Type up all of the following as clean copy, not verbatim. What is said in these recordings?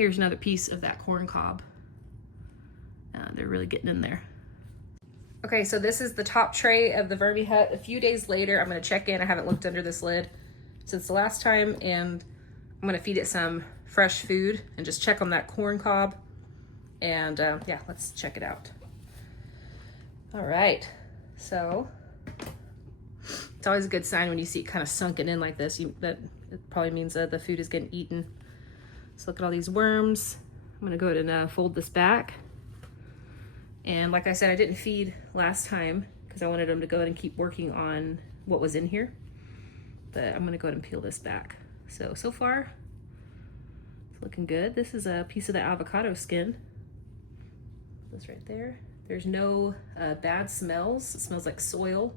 Here's another piece of that corn cob. They're really getting in there. Okay, so this is the top tray of the VermiHut. A few days later, I'm gonna check in. I haven't looked under this lid since the last time, and I'm gonna feed it some fresh food and just check on that corn cob. And yeah, let's check it out. All right, so it's always a good sign when you see it kind of sunken in like this. That it probably means that the food is getting eaten. So look at all these worms. I'm gonna go ahead and fold this back. And like I said, I didn't feed last time because I wanted them to go ahead and keep working on what was in here. But I'm gonna go ahead and peel this back. So far, it's looking good. This is a piece of the avocado skin. This right there. There's no bad smells. It smells like soil.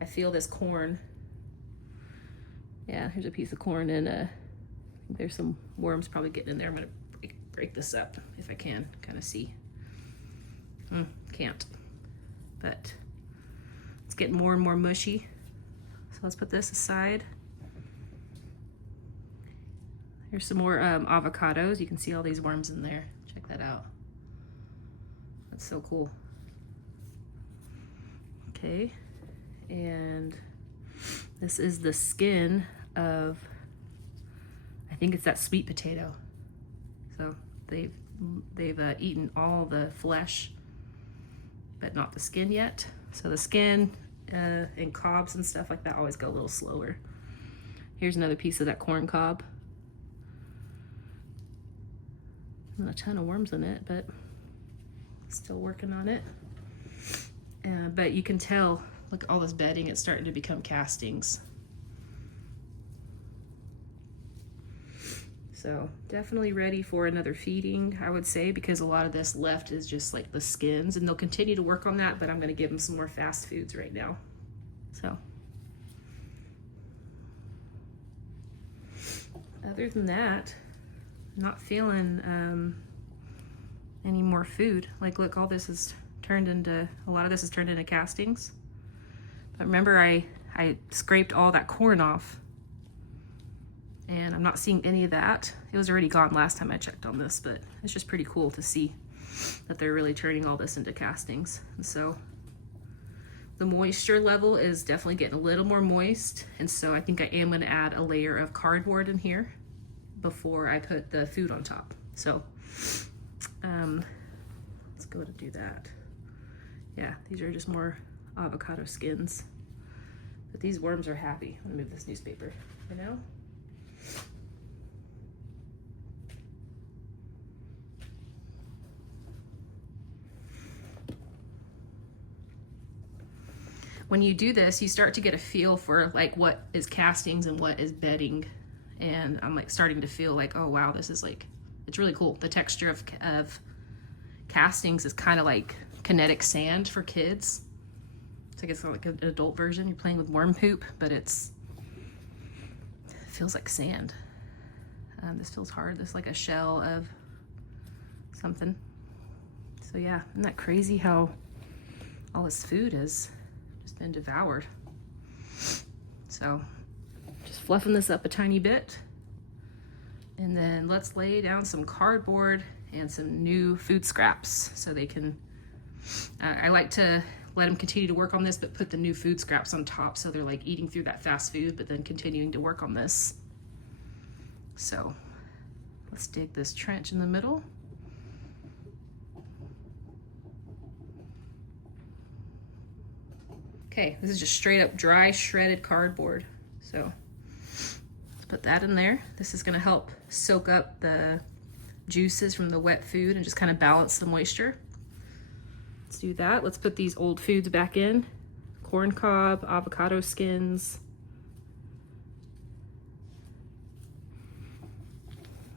I feel this corn. Yeah, here's a piece of corn, and I think there's some worms probably getting in there. I'm gonna break this up if I can kind of see. Can't, but it's getting more and more mushy. So let's put this aside. Here's some more avocados. You can see all these worms in there. Check that out. That's so cool. Okay, and this is the skin of, I think it's that sweet potato. So they've eaten all the flesh, but not the skin yet. So the skin and cobs and stuff like that always go a little slower. Here's another piece of that corn cob. Not a ton of worms in it, but still working on it. But you can tell, look at all this bedding, it's starting to become castings. So definitely ready for another feeding, I would say, because a lot of this left is just like the skins, and they'll continue to work on that, but I'm gonna give them some more fast foods right now. So other than that, not feeling any more food. Like, look, all this is turned into, a lot of this is turned into castings. But remember, I scraped all that corn off, and I'm not seeing any of that. It was already gone last time I checked on this, but it's just pretty cool to see that they're really turning all this into castings. And so the moisture level is definitely getting a little more moist, and so I think I am going to add a layer of cardboard in here before I put the food on top. So let's go to do that. Yeah, these are just more avocado skins, but these worms are happy. I'm gonna move this newspaper for now. When you do this, you start to get a feel for like what is castings and what is bedding. And I'm like starting to feel like, oh wow, this is like, it's really cool. The texture of castings is kind of like kinetic sand for kids. So I guess like an adult version. You're playing with worm poop, but it feels like sand. This feels hard. This is like a shell of something. So yeah, isn't that crazy how all this food has just been devoured? So just fluffing this up a tiny bit. And then let's lay down some cardboard and some new food scraps so they can, I like to let them continue to work on this, but put the new food scraps on top so they're like eating through that fast food, but then continuing to work on this. So let's dig this trench in the middle. Okay, this is just straight up dry shredded cardboard. So let's put that in there. This is gonna help soak up the juices from the wet food and just kind of balance the moisture. Let's do that. Let's put these old foods back in. Corn cob, avocado skins.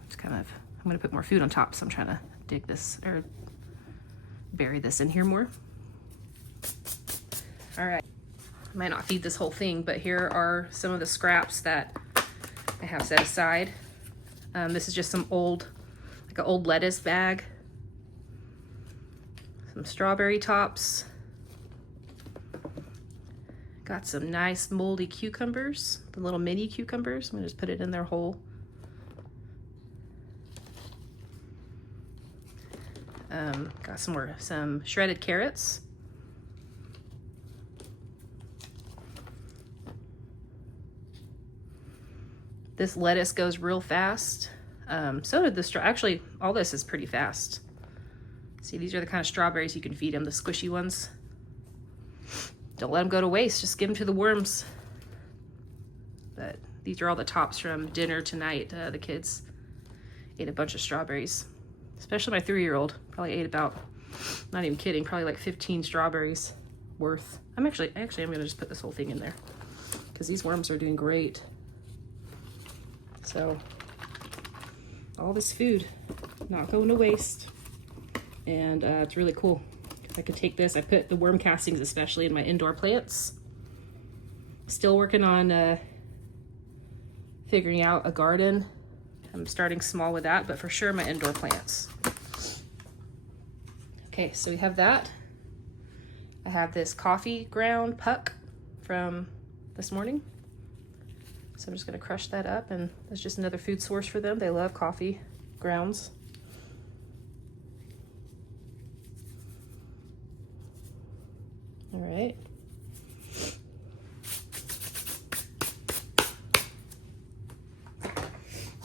Just kind of, I'm gonna put more food on top, so I'm trying to dig this or bury this in here more. All right, I might not feed this whole thing, but here are some of the scraps that I have set aside. This is just some old, like an old lettuce bag. Some strawberry tops. Got some nice moldy cucumbers, the little mini cucumbers. I'm gonna just put it in there whole. Got some shredded carrots. This lettuce goes real fast. So did the actually, all this is pretty fast. See, these are the kind of strawberries you can feed them, the squishy ones. Don't let them go to waste, just give them to the worms. But these are all the tops from dinner tonight. The kids ate a bunch of strawberries, especially my 3-year-old. Probably ate about, not even kidding, probably like 15 strawberries worth. I'm gonna just put this whole thing in there because these worms are doing great. So all this food not going to waste, and it's really cool. I could take this, I put the worm castings especially in my indoor plants. Still working on figuring out a garden. I'm starting small with that, but for sure my indoor plants. Okay, so we have that. I have this coffee ground puck from this morning. So I'm just gonna crush that up, and that's just another food source for them. They love coffee grounds. All right.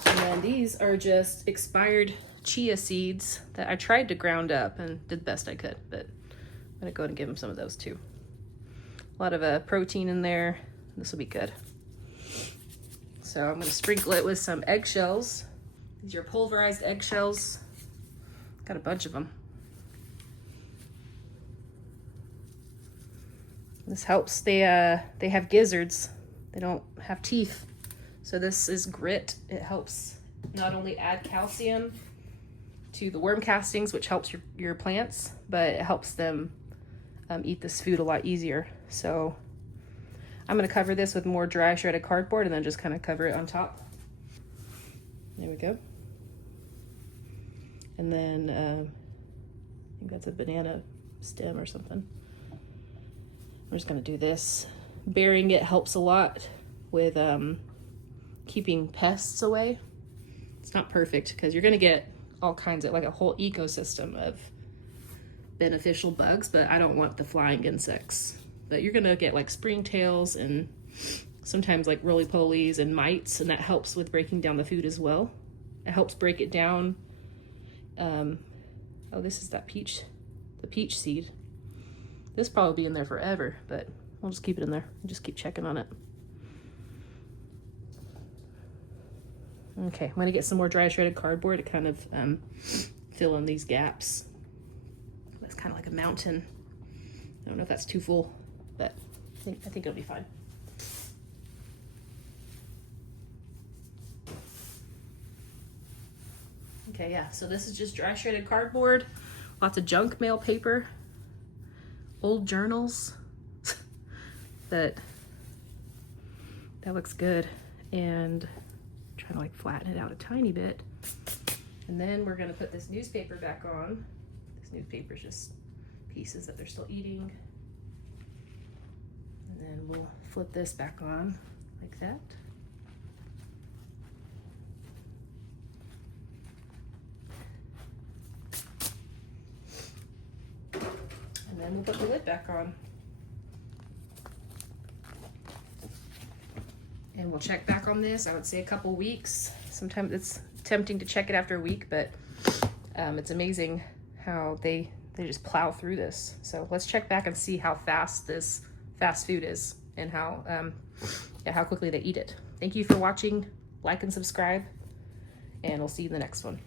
And then these are just expired chia seeds that I tried to ground up and did the best I could, but I'm gonna go ahead and give them some of those too. A lot of protein in there. This will be good. So I'm gonna sprinkle it with some eggshells. These are pulverized eggshells. Got a bunch of them. This helps. They have gizzards. They don't have teeth. So this is grit. It helps not only add calcium to the worm castings, which helps your plants, but it helps them eat this food a lot easier. So I'm gonna cover this with more dry shredded cardboard and then just kind of cover it on top. There we go. And then I think that's a banana stem or something. I'm just gonna do this. Burying it helps a lot with keeping pests away. It's not perfect because you're gonna get all kinds of, like a whole ecosystem of beneficial bugs, but I don't want the flying insects. But you're gonna get like springtails and sometimes like roly-polies and mites, and that helps with breaking down the food as well. It helps break it down. Oh, this is that peach, the peach seed. This will probably be in there forever, but we'll just keep it in there and just keep checking on it. Okay, I'm gonna get some more dry shredded cardboard to kind of fill in these gaps. That's kind of like a mountain. I don't know if that's too full, but I think it'll be fine. Okay, yeah, so this is just dry shredded cardboard, lots of junk mail paper, old journals, but that looks good. And trying to like flatten it out a tiny bit. And then we're gonna put this newspaper back on. This newspaper is just pieces that they're still eating. And then we'll flip this back on like that. And then we'll put the lid back on. And we'll check back on this, I would say a couple weeks. Sometimes it's tempting to check it after a week, but it's amazing how they just plow through this. So let's check back and see how fast this fast food is and how quickly they eat it. Thank you for watching. Like and subscribe, and we'll see you in the next one.